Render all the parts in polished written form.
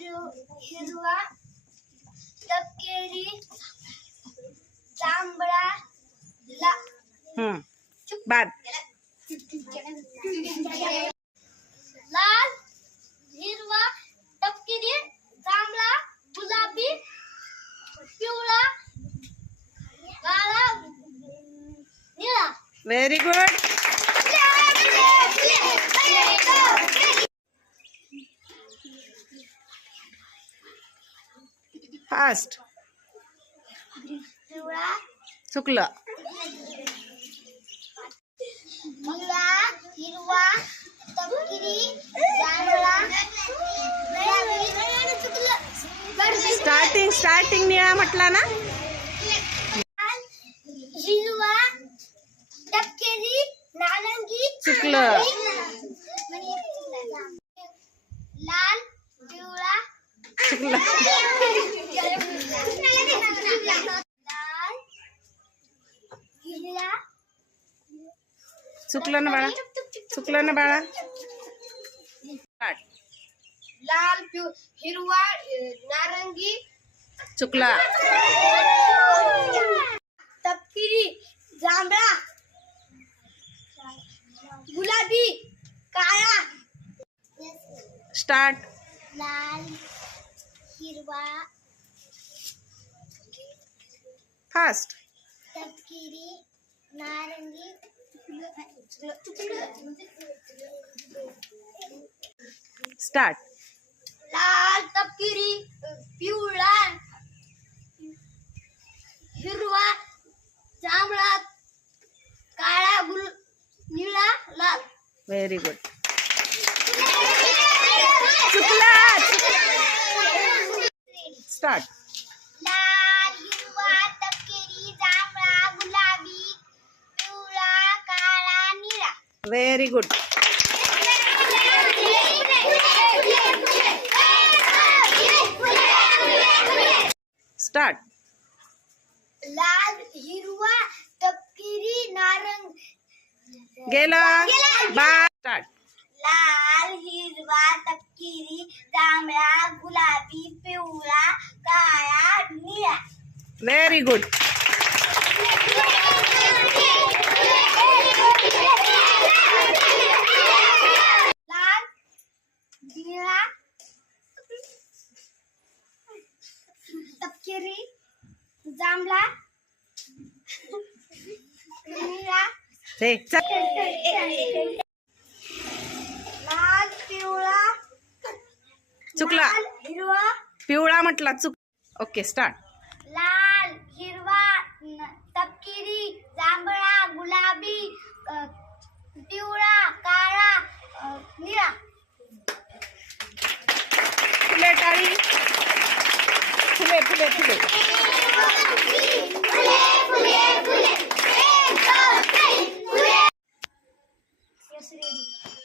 हिरवा, तपकिरी, जांभळा, बाद लाल, हिरवा, तपकिरी, जांभळा, गुलाबी, पिवळा, काळा, निळा. Very good. फास्ट. पिवळा, चुकलं. निळा, हिरवा, तपकिरी, जांभळा, स्टार्टिंग निळा म्हटला ना. हिरवा, तपकिरी, नारंगी, चुकलं. लाल, पिवळा, चुकलं. लाल, हिरवा, चुकलं ना बाळा. चुकलं ना बाळा. लाल, हिरवा, नारंगी, चुकला. तपकिरी, जांभळा, गुलाबी, काळा. स्टार्ट. लाल, हिरवा, फास्ट. तपकिरी, नारंगी, स्टार्ट. लाल, तपकिरी, पिवळा, हिरवा, जांभळा, काळा, निळा, लाल. Very good. चुकला. स्टार्ट. लाल, हिरवा, तपकिरी, जांभळा, गुलाबी, पिवळा, काळा, निळा. Very good. स्टार्ट. लाल, हिरवा, तपकिरी, नारंग गेलं. बाय. स्टार्ट. लाल, हिरवा, तपकिरी, जांभळा, गुलाबी, पिवळा, काळा, निळा. Very good. लाल, निळा, तपकिरी, जांभळा, निळा. हे चल. लाल, पिवळा, चुकला. लाल, हिरवा, पिवळा म्हटला. चुक. ओके. स्टार्ट. लाल, हिरवा, तपकिरी, जांभळा, गुलाबी, पिवळा, काळा, निळा. फुले टाळी. फुले फुले फुले.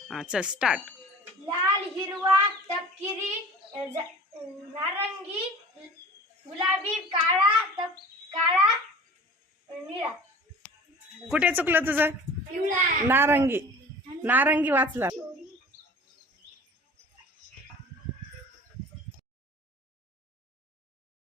हा चल. स्टार्ट. लाल, हिरवा, तपकिरी, नारंगी, गुलाबी, काळा, निळा. कुठे चुकलं तुझं. पिवळा. नारंगी. नारंगी वाचला.